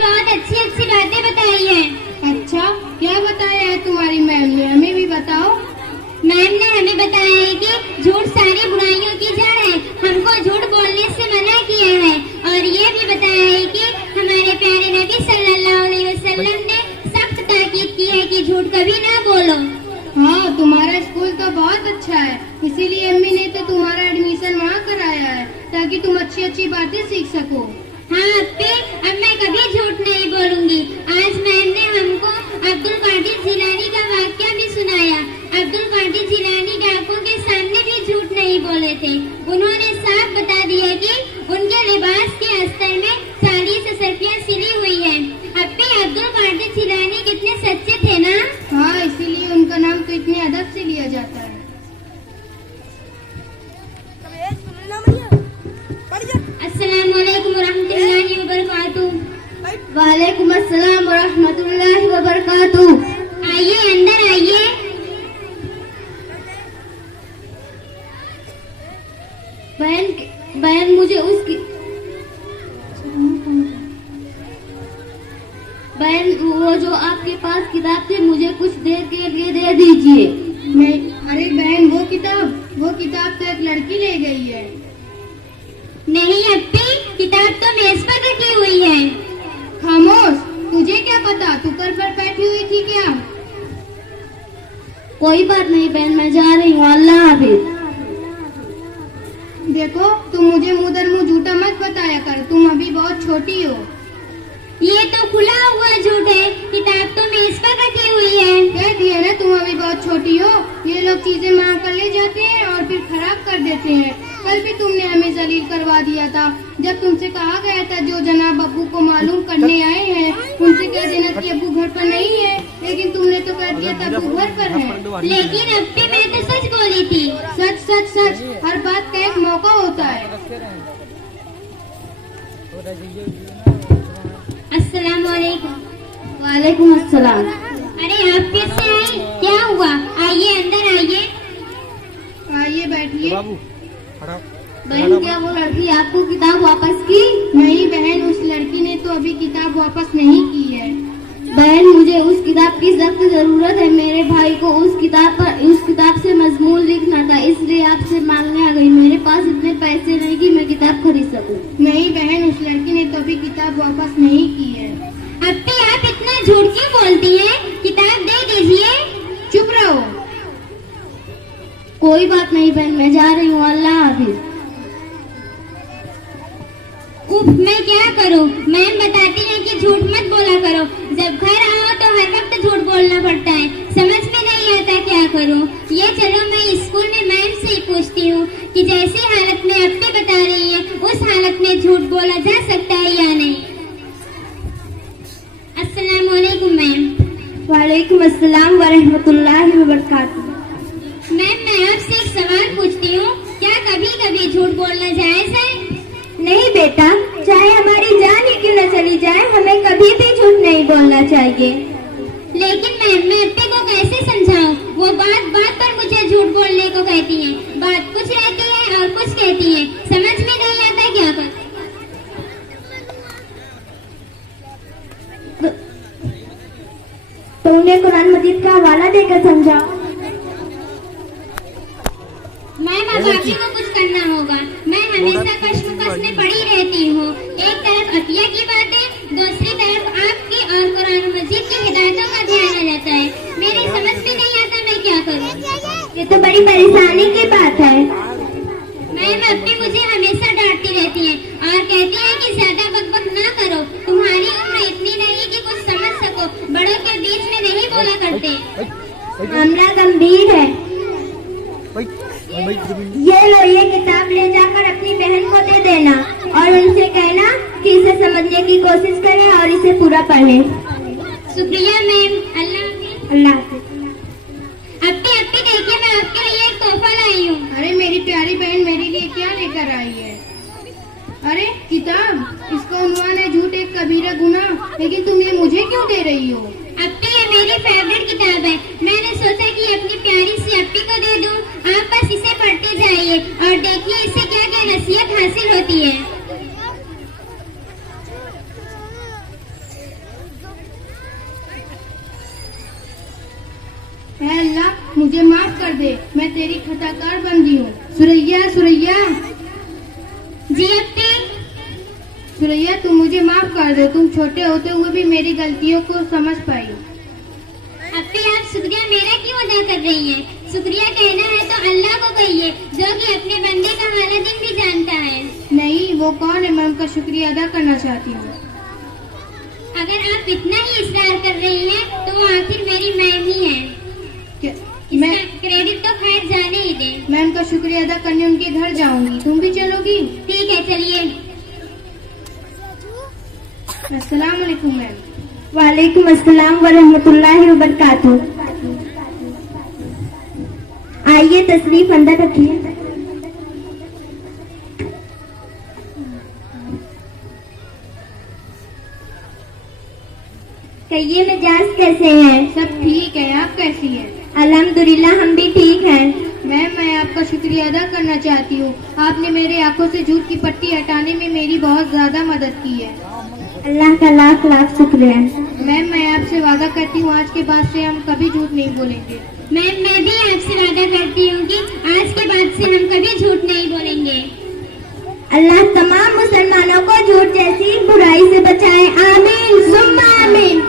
बहुत अच्छी अच्छी बातें बताई हैं। अच्छा, क्या बताया है तुम्हारी मैम ने? हमें भी बताओ। मैम ने हमें बताया है कि झूठ सारी बुराइयों की जड़ है, हमको झूठ बोलने से मना किया है। और ये भी बताया है कि हमारे प्यारे नबी सल्लल्लाहु अलैहि वसल्लम ने सख्त ताकीद की है कि झूठ कभी ना बोलो। हाँ, तुम्हारा स्कूल तो बहुत अच्छा है, इसीलिए अम्मी ने तो तुम्हारा एडमिशन वहाँ कराया है ताकि तुम अच्छी अच्छी बातें सीख सको। हाँ अप्पी, अब मैं कभी झूठ नहीं बोलूंगी। आज मैम ने हमको अब्दुल कादिर जिलानी का वाक्या भी सुनाया। अब्दुल कादिर जिलानी डाकुओं के सामने भी झूठ नहीं बोले थे। उन्होंने साफ बता दिया कि उनके लिबास के अस्तर में 40 सर्फियाँ सिली हुई है। अप्पी, अब्दुल कादिर जिलानी कितने सच्चे थे ना। हाँ, इसीलिए उनका नाम तो इतने अदब से लिया जाता है। अस्सलामुअलैकुम वरहमतुल्लाहि वबरकातुहू। वालेकुम अस्सलाम वरहमतुल्लाहि वबरकातुहू। आइए, अंदर आइए। बहन मुझे उसकी बहन, वो जो आपके पास किताब थी मुझे कुछ देर के लिए दे दीजिए। अरे बहन, वो किताब तो एक लड़की ले गई है। नहीं अप्पी, किताब तो मेज पर रखी हुई है। खामोश, तुझे क्या पता? तू कर पर बैठी हुई थी क्या? कोई बात नहीं बहन, मैं जा रही हूँ। अल्लाह हाफिज। देखो, तुम मुझे मुंह दर मुंह झूठा मत बताया कर, तुम अभी बहुत छोटी हो। ये तो खुला हुआ झूठ है, किताब तो मेज पर रखी हुई है। कह दिया ना, तुम अभी बहुत छोटी हो। ये लोग चीजें मांग कर ले जाते हैं और फिर खराब कर देते हैं। कल भी तुमने हमें जलील करवा दिया था जब तुमसे कहा गया था जो जनाब अब्बू को मालूम करने आए हैं उनसे कह देना कि अब्बू घर पर नहीं है, लेकिन तुमने तो कह दिया था अब्बू घर पर है। लेकिन अप्पी, मैं तो सच बोली थी। सच सच सच, हर बात का एक मौका होता है। अस्सलाम वालेकुम। वालेकुम अस्सलाम। अरे आप कैसे आई? क्या हुआ? आइए, अंदर आइए। आइए, बैठिए। बहन, क्या वो लड़की आपको किताब वापस की? नहीं बहन, उस लड़की ने तो अभी किताब वापस नहीं की है। बहन, मुझे उस किताब की सख्त जरूरत है। मेरे भाई को उस किताब से मजमून लिखना था, इसलिए आपसे मांगने आ गई। मेरे पास इतने पैसे नहीं कि मैं किताब खरीद सकूं। नहीं बहन, उस लड़की ने तो अभी किताब वापस नहीं की है। अप्पी, आप इतना झूठ क्यों बोलती हैं? किताब दे दीजिए। चुप रहो। कोई बात नहीं बहन, मैं जा रही हूँ। अल्लाह हाफिज। उफ, मैं क्या करूं? मैम बताती है कि झूठ मत बोला करो। जब घर आओ तो हर वक्त झूठ बोलना पड़ता है। समझ में नहीं आता क्या करूं। ये चलो, मैं स्कूल में मैम से ही पूछती हूँ कि जैसी हालत में अप्पी बता रही है उस हालत में झूठ बोला जा सकता है या नहीं। अस्सलाम वालेकुम मैम। वालेकुम अस्सलाम वरहमतुल्लाहि वबरकातुहू। मैम, मैं आपसे एक सवाल पूछती हूँ, क्या कभी कभी झूठ बोलना जायज है? नहीं बेटा, चाहे हमारी जान ही क्यों न चली जाए, हमें कभी भी झूठ नहीं बोलना चाहिए। लेकिन मैम, मैं अप्पी को कैसे समझाऊं? वो बात बात पर मुझे झूठ बोलने को कहती है। बात कुछ रहती है और कुछ कहती है, समझ में नहीं आता क्या कर। तो उन्हें कुरान मजीद का हवाला देकर समझाओ। मैम, अब आपी को कुछ करना होगा। मैं हमेशा कश्मकश में पड़ी रहती हूँ। एक तरफ अतिया की बातें, दूसरी तरफ आपकी और कुरान मजीद की हिदायतों का ध्यान आ जाता है। मेरी समझ में नहीं आता मैं क्या करूँ। ये तो बड़ी परेशानी की बात है। मैम, अप्पी मुझे हमेशा डांटती रहती है और कहती है कि ज्यादा बकबक ना करो, तुम्हारी उम्र इतनी नहीं कि कुछ समझ सको, बड़ों के बीच में नहीं बोला करते। मामला गंभीर है। ये लो, ये किताब ले जाकर अपनी बहन को दे देना और उनसे कहना कि इसे समझने की कोशिश करें और इसे पूरा पढ़ें। शुक्रिया मैम। अल्लाह अल्लाह हाफिज। अप्पी, देखिए, मैं आपके लिए एक तोहफा लाई हूँ। अरे मेरी प्यारी बहन, मेरे लिए क्या लेकर आई है? अरे किताब, इसका उन्वान है झूठ एक कबीरा गुनाह, लेकिन तुम ये मुझे क्यों दे रही हो? अप्पी, ये मेरी फेवरेट किताब है। मैंने सोचा कि अपनी प्यारी सी अप्पी को दे दूं। आप बस इसे पढ़ते जाइए और देखिए इससे क्या क्या नसीहत हासिल होती है। ऐ अल्लाह मुझे माफ कर दे, मैं तेरी खताकार बंदी हूँ। सुरैया सुरैया जी अपी। सुरैया तुम मुझे माफ कर दो, तुम छोटे होते हुए भी मेरी गलतियों को समझ पाई। अपी आप शुक्रिया मेरा क्यों अदा कर रही हैं? शुक्रिया कहना है तो अल्लाह को कहिए जो कि अपने बंदे का हाल दिन भी जानता है। नहीं, वो कौन है? मैं उनका शुक्रिया अदा करना चाहती हूँ। अगर आप इतना ही इसरार कर रही हैं तो वो आखिर मेरी मैम ही है। मैं इसका क्रेडिट तो खैर जाने ही दे। मैं उनका शुक्रिया अदा करने उनके घर जाऊंगी, तुम भी चलोगी? ठीक है चलिए। अस्सलाम वालेकुम मैम। वालेकुम अस्सलाम व रहमतुल्लाहि व बरकातुहू। आइए तशरीफ अंदर रखिए। कहिए मिजाज कैसे हैं? सब ठीक है, आप कैसी हैं? अल्हम्दुलिल्लाह हम भी ठीक हैं। मैम मैं आपका शुक्रिया अदा करना चाहती हूँ, आपने मेरे आंखों से झूठ की पट्टी हटाने में मेरी बहुत ज्यादा मदद की है। अल्लाह का लाख लाख शुक्र है। मैम मैं आपसे वादा करती हूँ आज के बाद से हम कभी झूठ नहीं बोलेंगे। मैम मैं भी आपसे वादा करती हूँ कि आज के बाद से हम कभी झूठ नहीं बोलेंगे। अल्लाह तमाम मुसलमानों को झूठ जैसी बुराई से बचाए। आमीन सुम्मा आमीन।